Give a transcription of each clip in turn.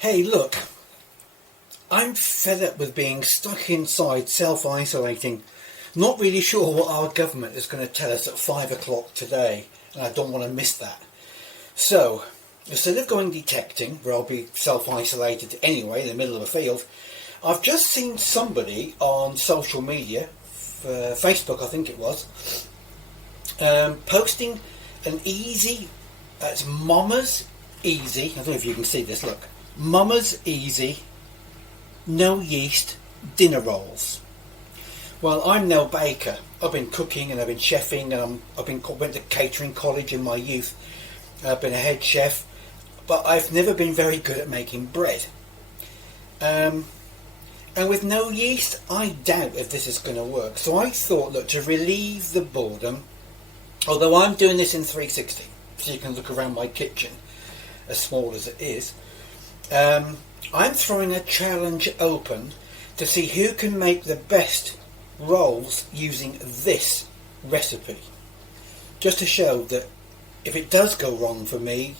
Hey, look, I'm fed up with being stuck inside, self-isolating, not really sure what our government is going to tell us at 5 o'clock today, and I don't want to miss that. So, instead of going detecting, where I'll be self-isolated anyway in the middle of a field, I've just seen somebody on social media, Facebook I think it was, posting an easy, it's Momma's Easy, I don't know if you can see this, look, Momma's Easy, no yeast dinner rolls. Well, I'm no baker. I've been cooking and I've been chefing and went to catering college in my youth. I've been a head chef, but I've never been very good at making bread. And with no yeast, I doubt if this is going to work. So I thought, look, to relieve the boredom, although I'm doing this in 360, so you can look around my kitchen, as small as it is, I'm throwing a challenge open to see who can make the best rolls using this recipe. Just to show that if it does go wrong for me,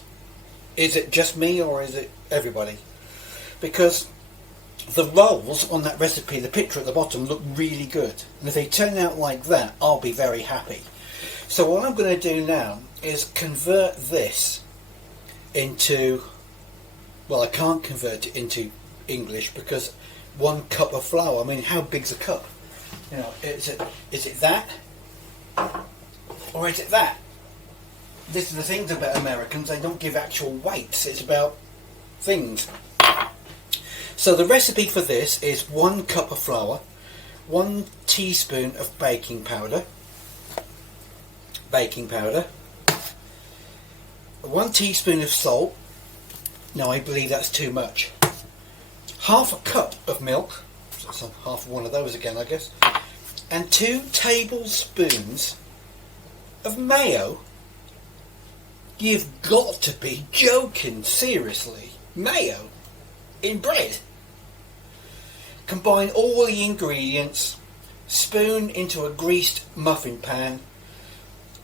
is it just me or is it everybody? Because the rolls on that recipe, the picture at the bottom, look really good. And if they turn out like that, I'll be very happy. So what I'm going to do now is convert this into, well, I can't convert it into English because 1 cup of flour, I mean, how big's a cup? You know, is it that? Or is it that? This is the things about Americans, they don't give actual weights, it's about things. So the recipe for this is 1 cup of flour, 1 teaspoon of baking powder, 1 teaspoon of salt. Now I believe that's too much. Half a cup of milk, so half of one of those again I guess, and 2 tablespoons of mayo. You've got to be joking, seriously. Mayo in bread. Combine all the ingredients, spoon into a greased muffin pan,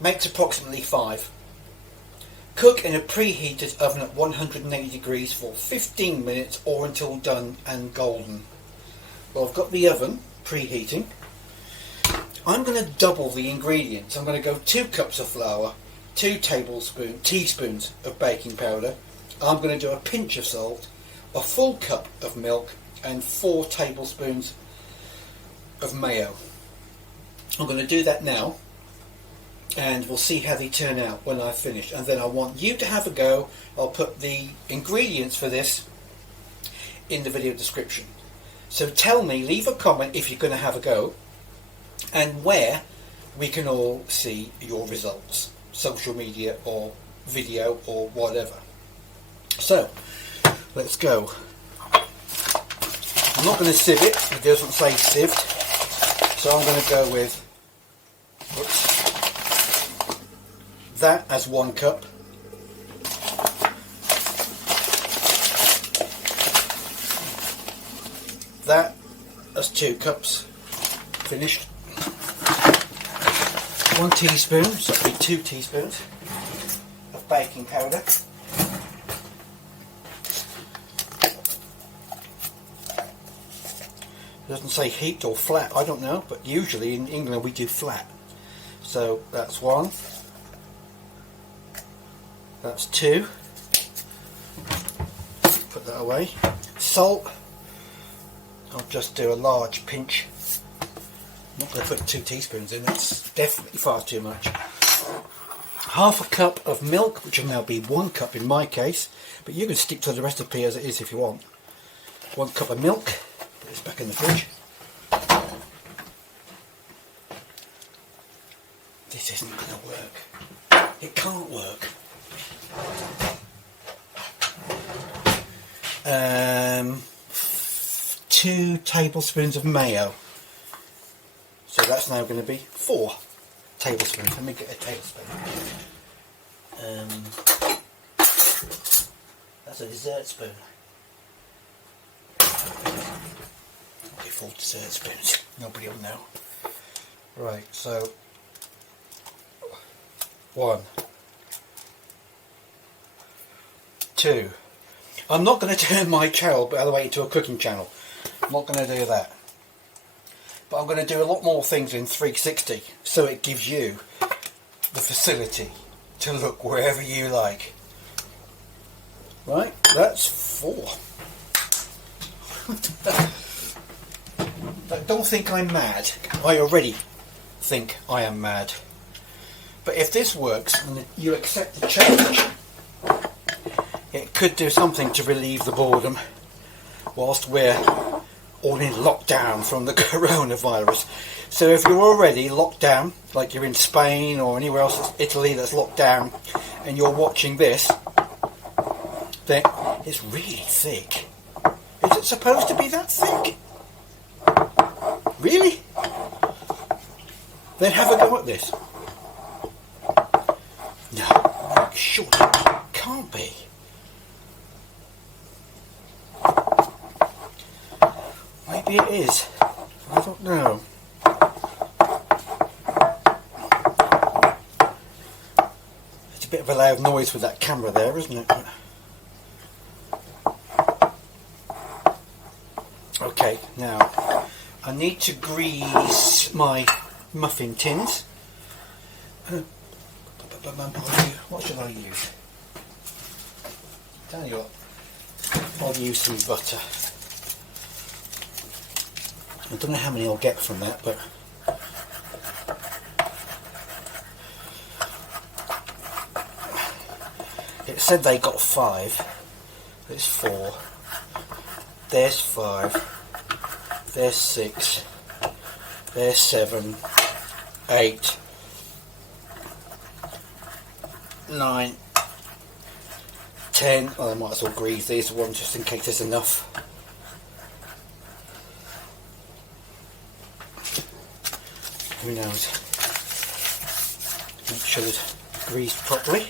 makes approximately 5. Cook in a preheated oven at 180 degrees for 15 minutes or until done and golden. Well, I've got the oven preheating. I'm going to double the ingredients. I'm going to go 2 cups of flour, 2 teaspoons of baking powder. I'm going to do a pinch of salt, a full cup of milk and 4 tablespoons of mayo. I'm going to do that now, and we'll see how they turn out when I've finished, and then I want you to have a go. I'll put the ingredients for this in the video description, so tell me, leave a comment if you're going to have a go and where we can all see your results, social media or video or whatever. So let's go. I'm not going to sieve it, it doesn't say sieved, so I'm going to go with that as 1 cup, that as 2 cups, finished, 1 teaspoon, so that'll be 2 teaspoons of baking powder, it doesn't say heaped or flat, I don't know, but usually in England we do flat, so that's 1. That's 2. Put that away. Salt, I'll just do a large pinch. I'm not going to put 2 teaspoons in, that's definitely far too much. Half a cup of milk, which will now be 1 cup in my case, but you can stick to the recipe as it is if you want. 1 cup of milk, put this back in the fridge. This isn't going to work. It can't work. 2 tablespoons of mayo. So that's now going to be 4 tablespoons. Let me get a tablespoon. That's a dessert spoon. Okay, 4 dessert spoons. Nobody will know. Right, so 1, 2. I'm not going to turn my channel, by the way, into a cooking channel. I'm not going to do that. But I'm going to do a lot more things in 360, so it gives you the facility to look wherever you like. Right, that's 4. Don't think I'm mad. I already think I am mad. But if this works and you accept the challenge, it could do something to relieve the boredom whilst we're all in lockdown from the coronavirus. So if you're already locked down, like you're in Spain or anywhere else, Italy, that's locked down, and you're watching this, then it's really thick. Is it supposed to be that thick? Really? Then have a go at this. No, surely it can't be. Maybe it is. I don't know. It's a bit of a loud noise with that camera there, isn't it? Okay, now I need to grease my muffin tins. What should I use? Tell you what, I'll use some butter. I don't know how many I'll get from that, but it said they got 5. There's 4. There's 5. There's 6. There's 7. 8. 9. 10. Oh, I might as well grease these ones just in case there's enough. Who knows? Make sure it's greased properly.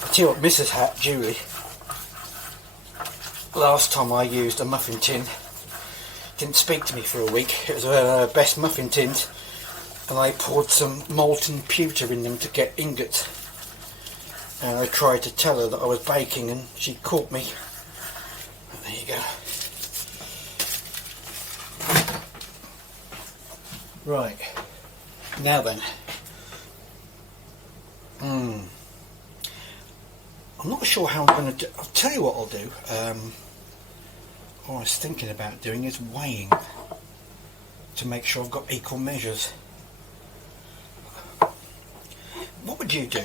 I tell you what, Mrs. Hat, Julie, last time I used a muffin tin, didn't speak to me for a week. It was her best muffin tins, and I poured some molten pewter in them to get ingots. And I tried to tell her that I was baking, and she caught me. But there you go. Right, now then, I'm not sure how I'm going to do. I'll tell you what I'll do. What I was thinking about doing is weighing to make sure I've got equal measures. What would you do?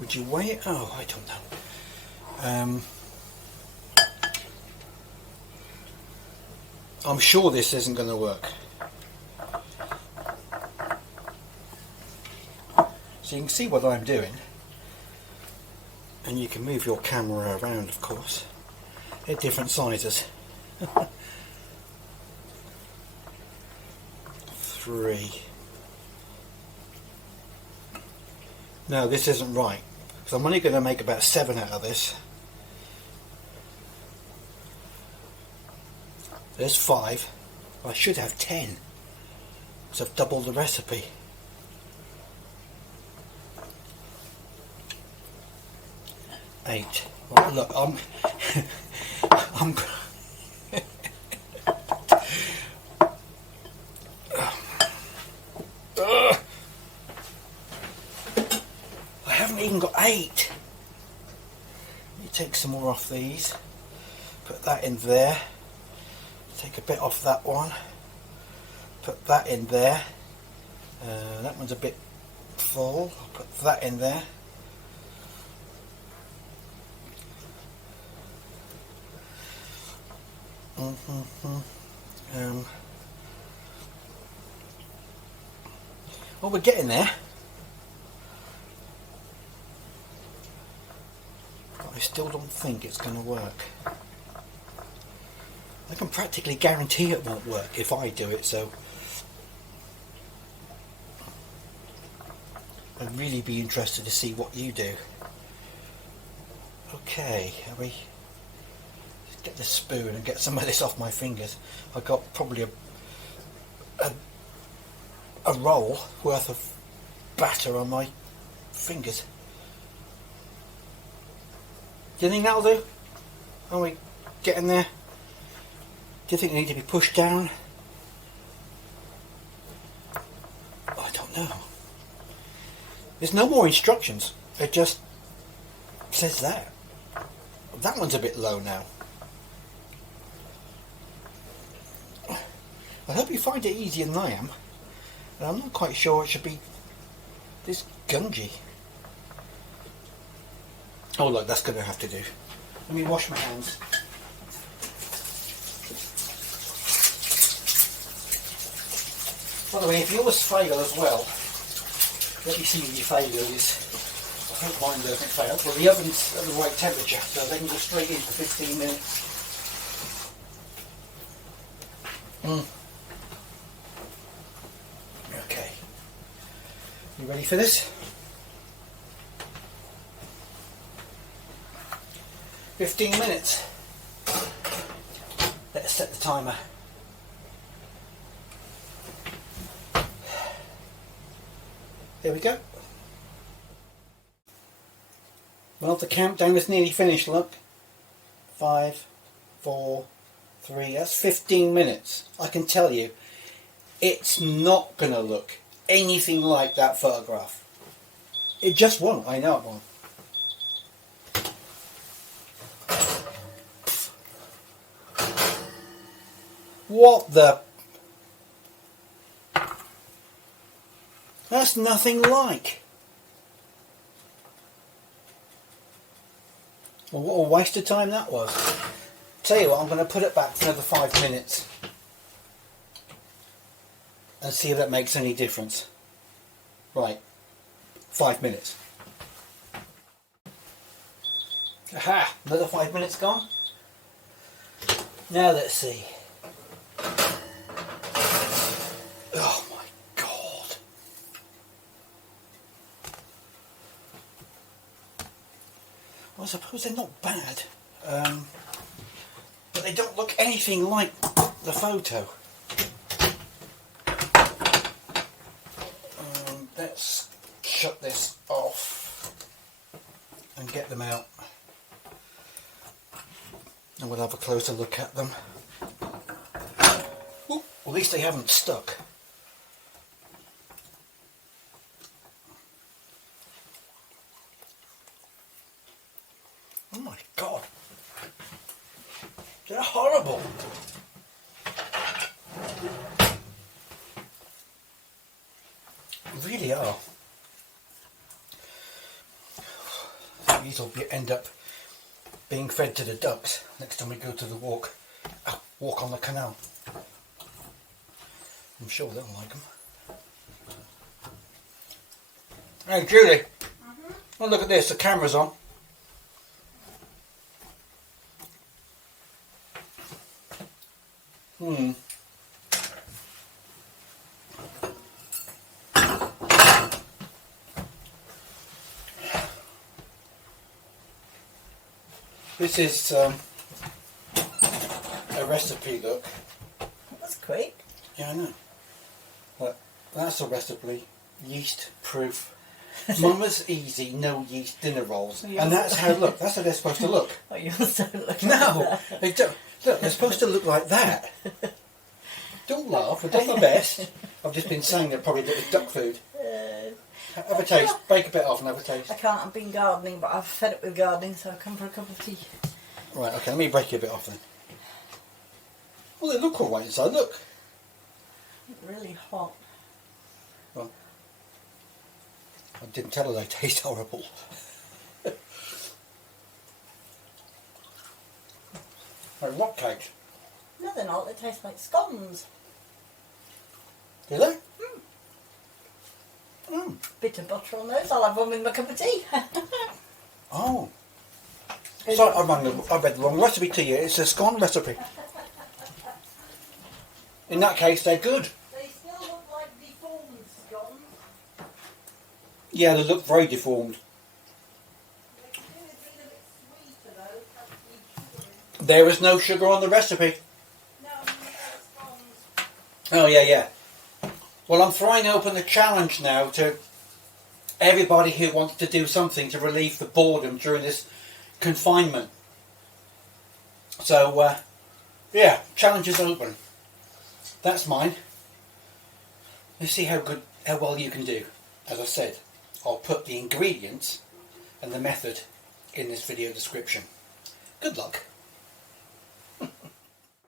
Would you weigh it? Oh, I don't know. I'm sure this isn't going to work. So you can see what I'm doing, and you can move your camera around, of course, at different sizes. 3. No, this isn't right, because I'm only going to make about 7 out of this. There's 5. I should have 10, because I've doubled the recipe. 8. Well, look, I'm I haven't even got 8. You take some more off these, put that in there, take a bit off that one, put that in there, that one's a bit full, I'll put that in there. Well, we're getting there. But I still don't think it's going to work. I can practically guarantee it won't work if I do it, so I'd really be interested to see what you do. Okay, are we... Get the spoon and get some of this off my fingers. I got probably a roll worth of batter on my fingers. Do you think that'll do? Are we getting there? Do you think they need to be pushed down? I don't know. There's no more instructions. It just says that. That one's a bit low now. I hope you find it easier than I am. And I'm not quite sure it should be this gungy. Oh look, that's going to have to do. Let me wash my hands. By the way, if yours fail as well, let me see if your failure is. I hope mine doesn't fail. Well, the oven's at the right temperature, so they can go straight in for 15 minutes. Okay. You ready for this? 15 minutes. Let's set the timer. There we go. Well, the countdown is nearly finished, look. 5, 4, 3, that's 15 minutes. I can tell you, it's not going to look anything like that photograph. It just won't, I know it won't. What the... That's nothing like. Well, what a waste of time that was. Tell you what, I'm going to put it back for another 5 minutes and see if that makes any difference. Right, 5 minutes. Aha, another 5 minutes gone. Now let's see. Oh my God. Well, I suppose they're not bad, but they don't look anything like the photo. Let's shut this off and get them out, and we'll have a closer look at them. Ooh, at least they haven't stuck. Oh my God, they're horrible. They really are. These will end up being fed to the ducks next time we go to the walk on the canal. I'm sure they'll like them. Hey Julie, well, look at this, the camera's on. This is a recipe, look. That's quick. Yeah, I know. But that's a recipe, yeast proof. Momma's easy, no yeast dinner rolls. And that's how, look, that's how they're supposed to look. Oh, yours don't look No, like that. they don't. Look, they're supposed to look like that. Don't laugh, I've done my best. I've just been saying they're probably a bit of duck food. Have a taste, break a bit off and have a taste. I can't, I've been gardening, but I've fed up with gardening, so I've come for a cup of tea. Right, okay, let me break you a bit off then. Well, they look alright inside, look. Really hot. Well, I didn't tell her they taste horrible. Like rock cakes. No, they're not. They taste like scones. Do they? Mm. Bit of butter on those. I'll have one with my cup of tea. Oh. Sorry, I read the wrong recipe to you. It's a scone recipe. In that case, they're good. They still look like deformed scones. Yeah, they look very deformed. They could do with being a bit sweeter though. Have to be sugar in. There is no sugar on the recipe. No, I mean scones. Oh, yeah, yeah. Well, I'm throwing open the challenge now to everybody who wants to do something to relieve the boredom during this confinement. So, yeah, challenge is open. That's mine. Let's see how well you can do. As I said, I'll put the ingredients and the method in this video description. Good luck.